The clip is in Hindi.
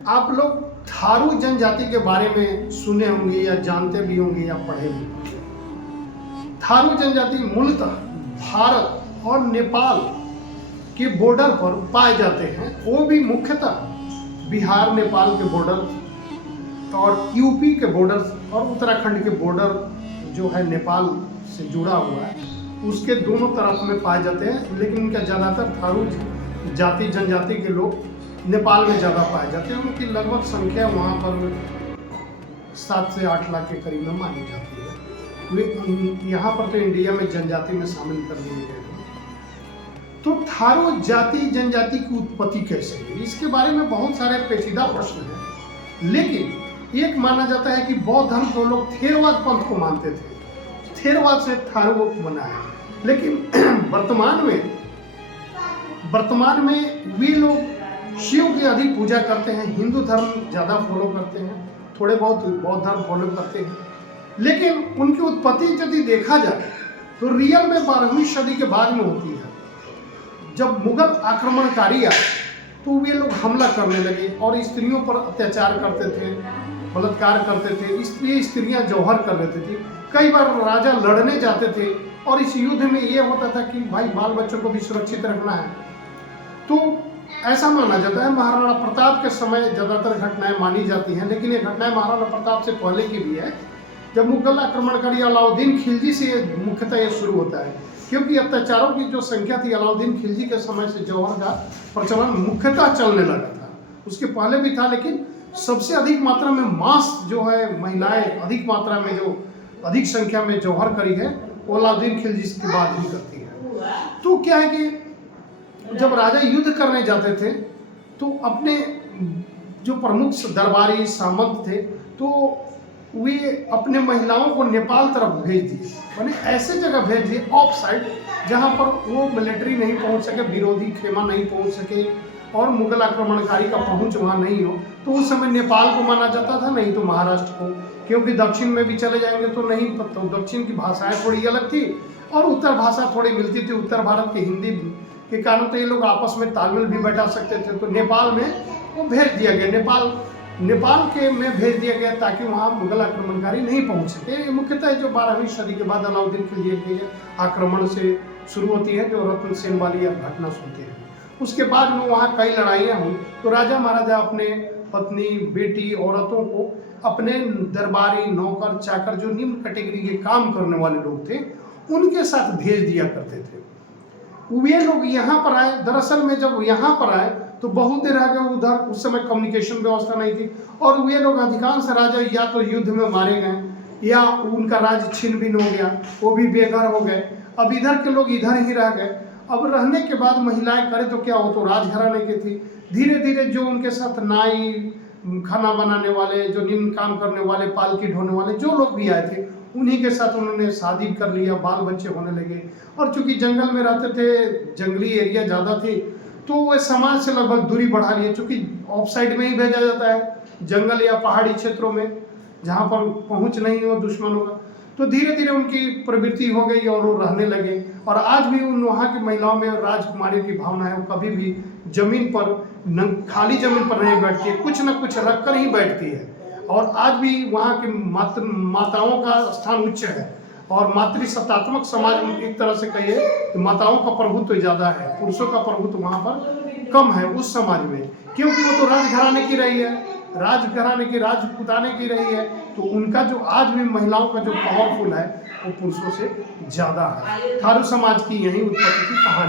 आप लोग थारू जनजाति के बारे में सुने होंगे या जानते भी होंगे या पढ़े भी होंगे। थारू जनजाति मूलतः भारत और नेपाल के बॉर्डर पर पाए जाते हैं। वो भी मुख्यतः बिहार नेपाल के बॉर्डर और यूपी के बॉर्डर और उत्तराखंड के बॉर्डर जो है नेपाल से जुड़ा हुआ है, उसके दोनों तरफ में पाए जाते हैं। लेकिन इनका ज़्यादातर थारू जाति जनजाति के लोग नेपाल में ज़्यादा पाए जाते हैं। उनकी लगभग संख्या वहाँ पर 7 से 8 लाख के करीब में मानी जाती है। वे यहाँ पर तो इंडिया में जनजाति में शामिल कर लिए गए हैं। तो थारू जाति जनजाति की उत्पत्ति कैसे हुई, इसके बारे में बहुत सारे पेचीदा प्रश्न हैं। लेकिन एक माना जाता है कि बौद्ध धर्म को लोग थेरवाद पंथ को मानते थे, थेरवाद से थारू बना है। लेकिन वर्तमान में वे लोग शिव की अधिक पूजा करते हैं, हिंदू धर्म ज़्यादा फॉलो करते हैं, थोड़े बहुत बौद्ध धर्म फॉलो करते हैं। लेकिन उनकी उत्पत्ति यदि देखा जाए तो रियल में 12वीं सदी के बाद में होती है। जब मुगल आक्रमणकारी आए तो वे लोग हमला करने लगे और स्त्रियों पर अत्याचार करते थे, बलात्कार करते थे। इसलिए स्त्रियां जौहर कर लेती थी। कई बार राजा लड़ने जाते थे और इस युद्ध में ये होता था कि भाई बाल बच्चों को भी सुरक्षित रखना है। तो ऐसा माना जाता है महाराणा प्रताप के समय ज़्यादातर घटनाएं मानी जाती हैं। लेकिन ये घटनाएं महाराणा प्रताप से पहले की भी है। जब मुगल आक्रमणकारी अलाउद्दीन खिलजी से मुख्यतः ये शुरू होता है, क्योंकि अत्याचारों की जो संख्या थी अलाउद्दीन खिलजी के समय से जौहर का प्रचलन मुख्यतः चलने लगा था। उसके पहले भी था, लेकिन सबसे अधिक मात्रा में मांस जो है महिलाएं अधिक मात्रा में जो अधिक संख्या में जौहर करी है वो अलाउद्दीन खिलजी के बाद ही करती है। तो क्या है कि जब राजा युद्ध करने जाते थे तो अपने जो प्रमुख दरबारी सामंत थे तो वे अपने महिलाओं को नेपाल तरफ भेज दिए, यानी ऐसे जगह भेज दिए ऑफ साइड जहाँ पर वो मिलिट्री नहीं पहुँच सके, विरोधी खेमा नहीं पहुँच सके और मुगल आक्रमणकारी का पहुँच वहाँ नहीं हो। तो उस समय नेपाल को माना जाता था, नहीं तो महाराष्ट्र को, क्योंकि दक्षिण में भी चले जाएंगे तो नहीं, तो दक्षिण की भाषाएं थोड़ी अलग थी और उत्तर भाषा थोड़ी मिलती थी। उत्तर भारत की हिंदी के कारण तो ये लोग आपस में तालमेल भी बैठा सकते थे। तो नेपाल में वो भेज दिया गया, नेपाल के में भेज दिया गया ताकि वहाँ मुगल आक्रमणकारी नहीं पहुँच सके। मुख्यतः जो 12वीं सदी के बाद अलाउद्दीन खिलजी के आक्रमण से शुरू होती है, जो रत्न सेन वाली घटना सुनते हैं। उसके बाद में वहाँ कई लड़ाइयाँ हुई। तो राजा महाराजा अपने पत्नी, बेटी, औरतों को अपने दरबारी, नौकर, चाकर, जो निम्न कैटेगरी के काम करने वाले लोग थे, उनके साथ भेज दिया करते थे। वे लोग यहाँ पर आए। दरअसल में जब यहाँ पर आए तो बहुत देर रह गए उधर, उस समय कम्युनिकेशन व्यवस्था नहीं थी और वे लोग अधिकांश राजा या तो युद्ध में मारे गए या उनका राज्य छिन्न भिन्न हो गया, वो भी बेघर हो गए। अब इधर के लोग इधर ही रह गए। अब रहने के बाद महिलाएं करें तो क्या हो, तो राजघराने की थी। धीरे धीरे जो उनके साथ नाई, खाना बनाने वाले, जो निम्न काम करने वाले, पालकी ढोने वाले जो लोग भी आए थे, उन्हीं के साथ उन्होंने शादी कर लिया, बाल बच्चे होने लगे। और चूंकि जंगल में रहते थे, जंगली एरिया ज़्यादा थी, तो वे समाज से लगभग दूरी बढ़ा लिए। चूंकि ऑफ साइड में ही भेजा जाता है, जंगल या पहाड़ी क्षेत्रों में जहाँ पर पहुँच नहीं हो दुश्मनों का, तो धीरे धीरे उनकी प्रवृत्ति हो गई और वो रहने लगे। और आज भी उन वहाँ की महिलाओं में राजकुमारी की भावना है। वो कभी भी जमीन पर खाली जमीन पर नहीं बैठती है, कुछ न कुछ रख कर ही बैठती है। और आज भी वहाँ की माताओं का स्थान उच्च है और मातृसत्तात्मक समाज में एक तरह से कहिए तो माताओं का प्रभुत्व तो ज़्यादा है, पुरुषों का प्रभुत्व वहाँ पर कम है उस समाज में, क्योंकि वो तो राजघराने की रही है, राजघराने की, राजपुताने की रही है। तो उनका जो आज भी महिलाओं का जो पावरफुल है वो पुरुषों से ज़्यादा है। थारू समाज की यही उत्पत्ति की कहानी।